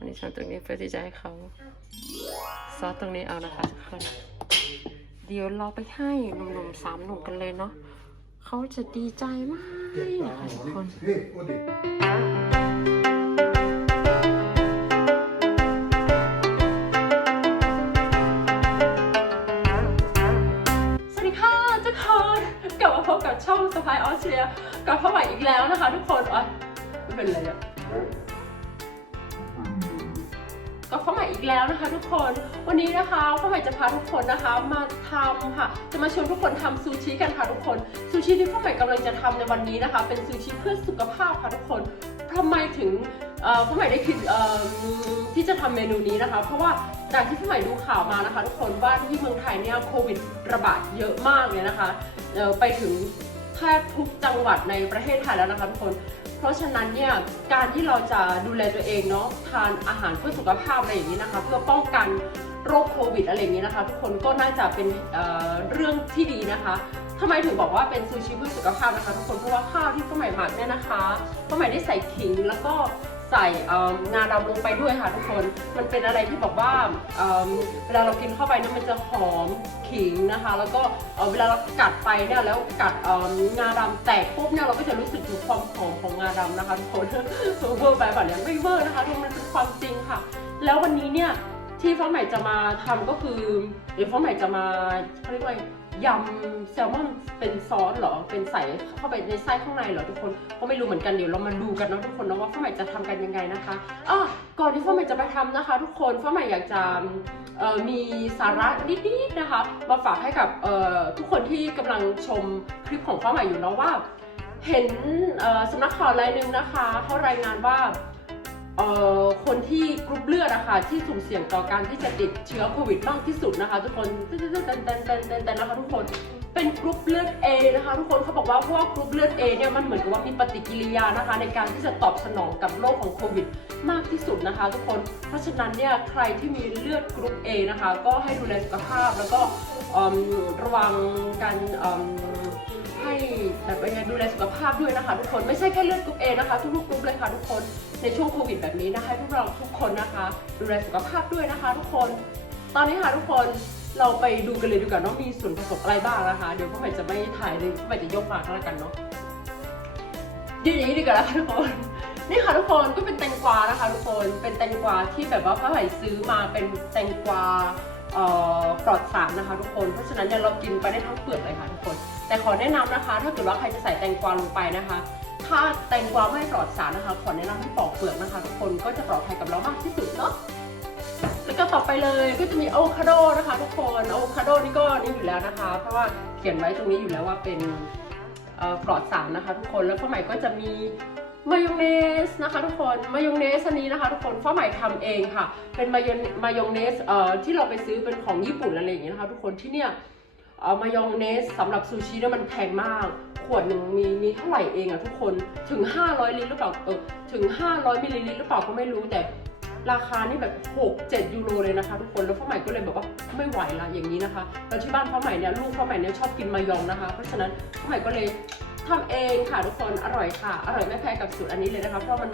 อันนี้ช้อนตรงนี้เพื่อที่จะให้เขาซอสตรงนี้เอานะคะทุกคนเดี๋ยวเราไปให้หนุ่มๆสามหนุ่มกันเลยเนาะเขาจะดีใจมากนะคะทุกคนสวัสดีค่ะทุกคนกลับมาพบกับช่องสไปออสเตรียกับพ่อใหม่อีกแล้วนะคะทุกคนอ๋อไม่เป็นไรอะ ม่อีกแล้วนะคะ ทุกคนวันนี้นะคะพ่อใหม่จะพาทุกคนนะคะมาทำค่ะ จะมาชวนทุกคนทำซูชิกันค่ะทุกคนซูชิที่พ่อใหม่กำลังจะทำในวันนี้นะคะ เป็นซูชิเพื่อสุขภาพค่ะทุกคนทำไมถึงเอ่อพ่อใหม่ได้คิดที่จะทำเมนูนี้นะคะ เพราะว่าจากที่พ่อใหม่ดูข่าวมานะคะ ทุกคนว่าที่เมืองไทยเนี่ยโควิดระบาดเยอะมากเลยนะคะไปถึงแทบทุกจังหวัดในประเทศไทยแล้วนะคะทุกคน เพราะฉะนั้นเนี่ยการที่เราจะดูแลตัวเองเนาะทานอาหารเพื่อสุขภาพอะไรอย่างนี้นะคะ เพื่อป้องกันโรคโควิดอะไรอย่างนี้นะคะ ทุกคนก็น่าจะเป็นเเรื่องที่ดีนะคะทำไมถึงบอกว่าเป็นซูชิเพื่อสุขภาพนะคะทุกคนเพราะว่าข้าวที่ป้าใหม่หมักเนี่ยนะคะป้าใหม่ได้ใส่ขิงแล้วก็ ใส่งาดำลงไปด้วยค่ะทุกคน มันเป็นอะไรที่บอกว่าเวลาเรากินเข้าไปเนี่ยมันจะหอมขิงนะคะ แล้วก็เวลาเรากัดไปเนี่ยแล้วกัดงาดำแตกปุ๊บเนี่ยเราก็จะรู้สึกถึงความหอมของงาดำนะคะทุกคนเวอร์ไปแบบนี้ไม่เวอร์นะคะทุกคนมันเป็นความจริงค่ะ แล้ววันนี้เนี่ยที่ฟ้าใหม่จะมาทำก็คือเดี๋ยวฟ้าใหม่จะมาเขาเรียกว่า ยำแซลมอนเป็นซอสเหรอ เป็นใส่เข้าไปในไส้ข้างในเหรอทุกคน ก็ไม่รู้เหมือนกันเดี๋ยวเรามาดูกันนะทุกคนนะว่าฟ้าใหม่จะทำกันยังไงนะคะอะก่อนที่ฟ้าใหม่จะไปทำนะคะ ทุกคนฟ้าใหม่อยากจะมีสาระนิดๆนะคะ มาฝากให้กับทุกคนที่กำลังชมคลิปของฟ้าใหม่อยู่นะว่า เห็นสำนักข่าวรายหนึ่งนะคะเขารายงานว่า คนที่กรุ๊ปเลือดนะคะที่สุ่มเสี่ยงต่อการที่จะติดเชื้อโควิดมากที่สุดนะคะ ทุกคนเต้นเต้นเต้นเต้นเต้นเต้นะคะทุกคนเป็นกรุ๊ปเลือด A นะคะทุกคนเขาบอกว่าเพราะว่ากรุ๊ปเลือด A เนี่ยมันเหมือนกับว่ามีปฏิกิริยานะคะ ในการที่จะตอบสนองกับโรคของโควิดมากที่สุดนะคะ ทุกคนเพราะฉะนั้นเนี่ยใครที่มีเลือดกรุ๊ป A นะคะ ก็ให้ดูแลสุขภาพแล้วก็ระวังการ ให้แบบยังไงดูแลสุขภาพด้วยนะคะ ทุกคนไม่ใช่แค่เลือดกรุ๊ปเอนะคะทุกๆกรุ๊ปเลยค่ะทุกคนในช่วงโควิดแบบนี้นะคะให้พวกเราทุกคนนะคะ ดูแลสุขภาพด้วยนะคะ ทุกคน ตอนนี้ค่ะทุกคนเราไปดูกันเลยดีกว่าเนาะมีส่วนผสมอะไรบ้างนะคะ เดี๋ยวพ่อใหม่จะไม่ถ่ายเลยพ่อใหม่จะยกมาก็แล้วกันเนาะดีนี้ดีกว่านะคะทุกคนนี่ค่ะทุกคนก็เป็นแตงกวานะคะ ทุกคนเป็นแตงกวาที่แบบว่าพ่อใหม่ซื้อมาเป็นแตงกวา ปลอดสารนะคะทุกคน เพราะฉะนั้นเนี่ยเรากินไปได้ทั้งเปลือกเลยค่ะทุกคน แต่ขอแนะนำนะคะ ถ้าเกิดว่าใครจะใส่แตงกวาลงไปนะคะ ถ้าแตงกวาไม่ปลอดสารนะคะ ขอแนะนำให้ปอกเปลือกนะคะ ทุกคน ก็จะปลอดภัยกับเรามากที่สุดเนาะ แล้วก็ต่อไปเลยก็จะมีอะโวคาโดนะคะ ทุกคน อะโวคาโดนี่ก็นี่อยู่แล้วนะคะ เพราะว่าเขียนไว้ตรงนี้อยู่แล้วว่าเป็นปลอดสารนะคะ ทุกคน แล้วข้าวใหม่ก็จะมี มายองเนสนะคะทุกคนมายองเนสอันนี้นะคะทุกคนข้าใหม่ทำเองค่ะ เป็นมายองมายองเนสเอ่อที่เราไปซื้อเป็นของญี่ปุ่นอะไรอย่างเงี้ยนะคะทุกคนที่เนี่ยเอ่อมายองเนสสำหรับซูชิเนี่ยมันแพงมาก ขวดหนึ่งมีมีเท่าไหร่เองอะทุกคนถึง 500ลิตรหรือเปล่าเออถึง 500มิลลิลิตรหรือเปล่าก็ไม่รู้แต่ราคานี่แบบ 6 7 ยูโรเลยนะคะทุกคนแล้วพ่อใหม่ก็เลยแบบว่าไม่ไหวละอย่างนี้นะคะแล้วที่บ้านพ่อใหม่เนี่ยลูกพ่อใหม่เนี่ยชอบกินมายองนะคะ เพราะฉะนั้นพ่อใหม่ก็เลย ทำเองค่ะทุกคนอร่อยค่ะ อร่อยไม่แพ้กับสูตรอันนี้เลยนะคะ เพราะมัน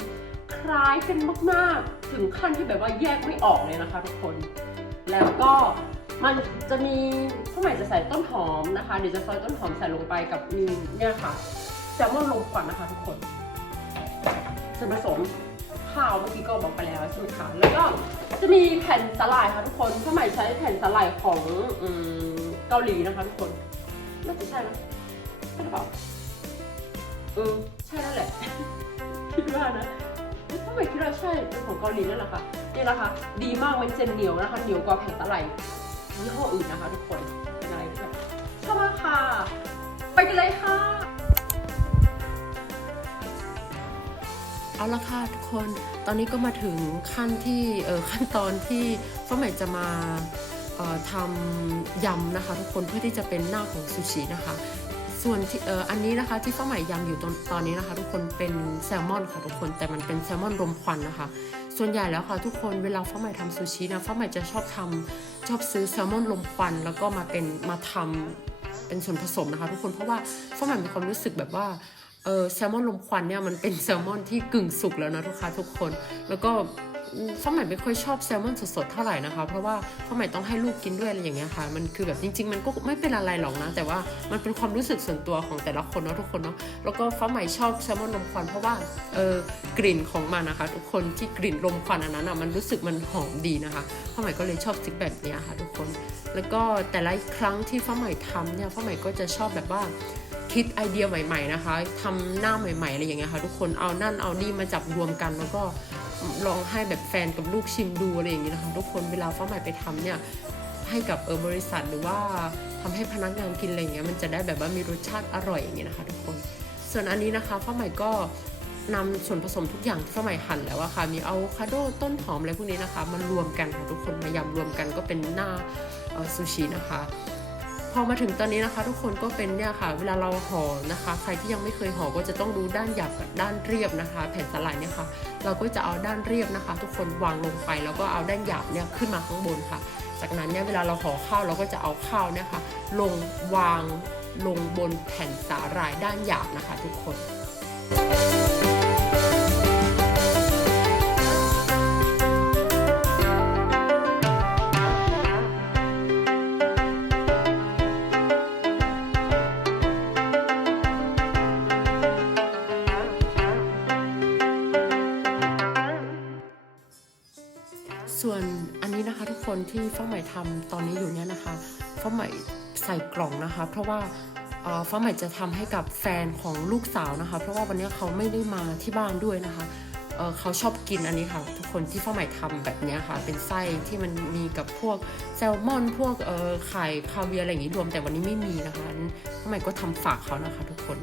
คล้ายกันมากๆ ถึงขั้นที่แบบว่าแยกไม่ออกเลยนะคะทุกคน แล้วก็มันจะมีผู้ใหม่จะใส่ต้นหอมนะคะ เดี๋ยวจะซอยต้นหอมใส่ลงไปกับมีเนี่ยค่ะแซลมอนลงควันนะคะทุกคนส่วนผสมข้าวเมื่อกี้ก็บอกไปแล้วใช่ไหมคะแล้วก็จะมีแผ่นสลายค่ะทุกคนผู้ใหม่ใช้แผ่นสลายของอเกาหลีนะคะทุกคนน่าจะใช่นะใช่หรือเปล่า เออ ใช่แล้วแหละ คิดว่านะผู้ใหม่คิดว่าใช่เป็นของเกาหลีนั่นแหละค่ะนี่แหละค่ะดีมากมันเจะเหนียวนะคะเหนียวกว่าแผ่นสไลยี่ห้ออื่นนะคะ ทุกคนเป็นอะไรที่แบบชอบมากค่ะ ไปกันเลยค่ะ เอาละค่ะทุกคนตอนนี้ก็มาถึงขั้นที่เออขั้นตอนที่ฟ้าใหม่จะมาออทำยำนะคะ ทุกคนเพื่อที่จะเป็นหน้าของซูชินะคะ ส่วนออันนี้นะคะที่ฟ้าใหม่ยำอยู่ตอนตอนนี้นะคะ ทุกคนเป็นแซลมอนค่ะทุกคนแต่มันเป็นแซลมอนรมควันนะคะ ส่วนใหญ่แล้วค่ะทุกคนเวลาฟ้าใหม่ทำซูชินะฟ้าใหม่จะชอบทำชอบซื้อแซลมอนรมควัน แล้วก็มาเป็นมาทำเป็นส่วนผสมนะคะ ทุกคนเพราะว่าฟ้าใหม่มีความรู้สึกแบบว่าเออแซลมอนลมควันเนี่ยมันเป็นแซลมอนที่กึ่งสุกแล้วนะทุกค้าทุกคน แล้วก็ ฟ้าใหม่ไม่ค่อยชอบแซลมอนสดๆเท่าไหร่นะคะ เพราะว่าฟ้าใหม่ต้องให้ลูกกินด้วยอะไรอย่างเงี้ยค่ะ มันคือแบบจริง ๆ มันก็ไม่เป็นอะไรหรอกนะ แต่ว่ามันเป็นความรู้สึกส่วนตัวของแต่ละคนเนาะทุกคนเนาะ แล้วก็ฟ้าใหม่ชอบแซลมอนลมควันเพราะว่าเออกลิ่นของมันนะคะ ทุกคนที่กลิ่นลมควันอันนั้นอะมันรู้สึกมันหอมดีนะคะฟ้าใหม่ก็เลยชอบซิกแบบเนี้ยค่ะ ทุกคน แล้วก็แต่ละครั้งที่ฟ้าใหม่ทำเนี่ยฟ้าใหม่ก็จะชอบแบบว่าคิดไอเดียใหม่ ๆ นะคะทำหน้าใหม่ ๆ อะไรอย่างเงี้ยค่ะ ทุกคน เอานั่น เอานี่มาจับรวมกัน แล้วก็ ลองให้แบบแฟนกับลูกชิมดูอะไรอย่างเงี้ยนะคะทุกคนเวลาฟ้าใหม่ไปทำเนี่ยให้กับเออบริษัทหรือว่าทำให้พนักงานกินอะไรอย่างเงี้ยมันจะได้แบบว่ามีรสชาติอร่อยอย่างเงี้ยนะคะ ทุกคน ส่วนอันนี้นะคะฟ้าใหม่ก็นำส่วนผสมทุกอย่างที่ฟ้าใหม่หั่นแล้วอะค่ะมีอะโวคาโดต้นหอมอะไรพวกนี้นะคะมารวมกันค่ะทุกคนมายำรวมกันก็เป็นหน้าซูชินะคะ อมาถึงตอนนี้นะคะ ทุกคนก็เป็นเนี่ยค่ะ เวลาเราห่อนะคะ ใครที่ยังไม่เคยห่อก็จะต้องดูด้านหยาบกับด้านเรียบนะคะ แผ่นสลายเนี่ยค่ะ เราก็จะเอาด้านเรียบนะคะ ทุกคนวางลงไปแล้วก็เอาด้านหยาบเนี่ยขึ้นมาข้างบนค่ะ จากนั้นเนี่ยเวลาเราห่อข้าวเราก็จะเอาข้าวเนี่ยค่ะลงวางลงบนแผ่นสาหร่ายด้านหยาบนะคะ ทุกคน ที่ฟ้าใหม่ทำตอนนี้อยู่เนี่ยนะคะฟ้าใหม่ใส่กล่องนะคะ เพราะว่าเอ่อฟ้าใหม่จะทำให้กับแฟนของลูกสาวนะคะ เพราะว่าวันนี้เขาไม่ได้มาที่บ้านด้วยนะคะเเขาชอบกินอันนี้ค่ะ ทุกคนที่ฟ้าใหม่ทำแบบเนี้ยค่ะ เป็นไส้ที่มันมีกับพวกแซลมอนพวกไข่คาเวียอะไรอย่างนี้รวมแต่วันนี้ไม่มีนะคะฟ้าใหม่ก็ทำฝากเขานะคะ ทุกคน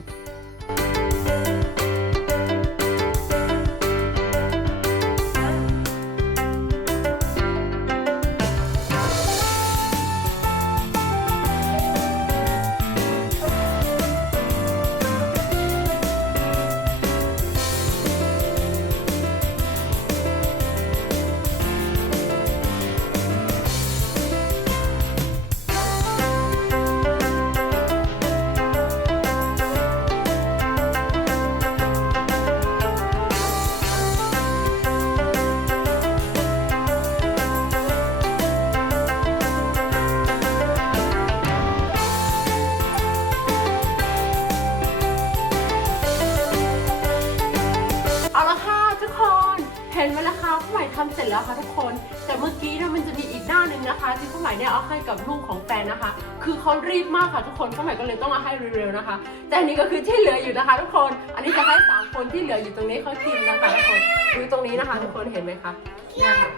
ทำเสร็จแล้วค่ะทุกคน แต่เมื่อกี้นี่ยมันจะมีอีกหน้าหนึ่งนะคะ ที่ผู้ใหม่เนี่ยเอาให้กับลูกของแฟนนะคะ คือเขารีบมากค่ะทุกคนผู้ใหม่ก็เลยต้องเอาให้เร็วๆนะคะ แต่อันนี้ก็คือที่เหลืออยู่นะคะ ทุกคน อันนี้จะให้สามคนที่เหลืออยู่ตรงนี้เขากินนะคะทุกคนดูตรงนี้นะคะ ทุกคนเห็นไหมคะเนี่ยค่ะ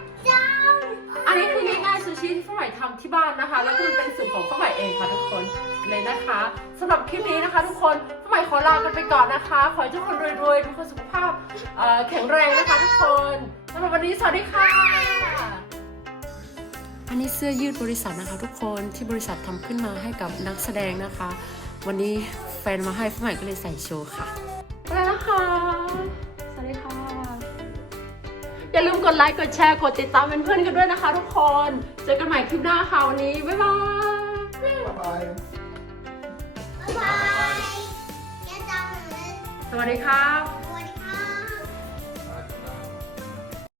อันนี้คือง่ายๆซูชิที่ฝ้ายใหม่ทำที่บ้านนะคะ แล้วก็เป็นสูตรของฝ้ายใหม่เองค่ะทุกคนเลยนะคะสำหรับคลิปนี้นะคะ ทุกคนฝ้ายใหม่ขอลากันไปก่อนนะคะ ขอให้ทุกคนรวยๆทุกคนสุขภาพแข็งแรงนะคะ คนสำหรับวันนี้สวัสดีค่ะ อันนี้เสื้อยืดบริษัทนะคะทุกคนที่บริษัททำขึ้นมาให้กับนักแสดงนะคะ วันนี้แฟนมาให้ฝ้ายใหม่ก็เลยใส่โชว์ค่ะไปแล้วนะคะสวัสดีค่ะ อย่าลืมกดไลค์ กดแชร์ กดติดตามเป็นเพื่อนกันด้วยนะคะทุกคน เจอกันใหม่คลิปหน้าค่ะวันนี้ บ๊ายบาย Bye. สวัสดีครับ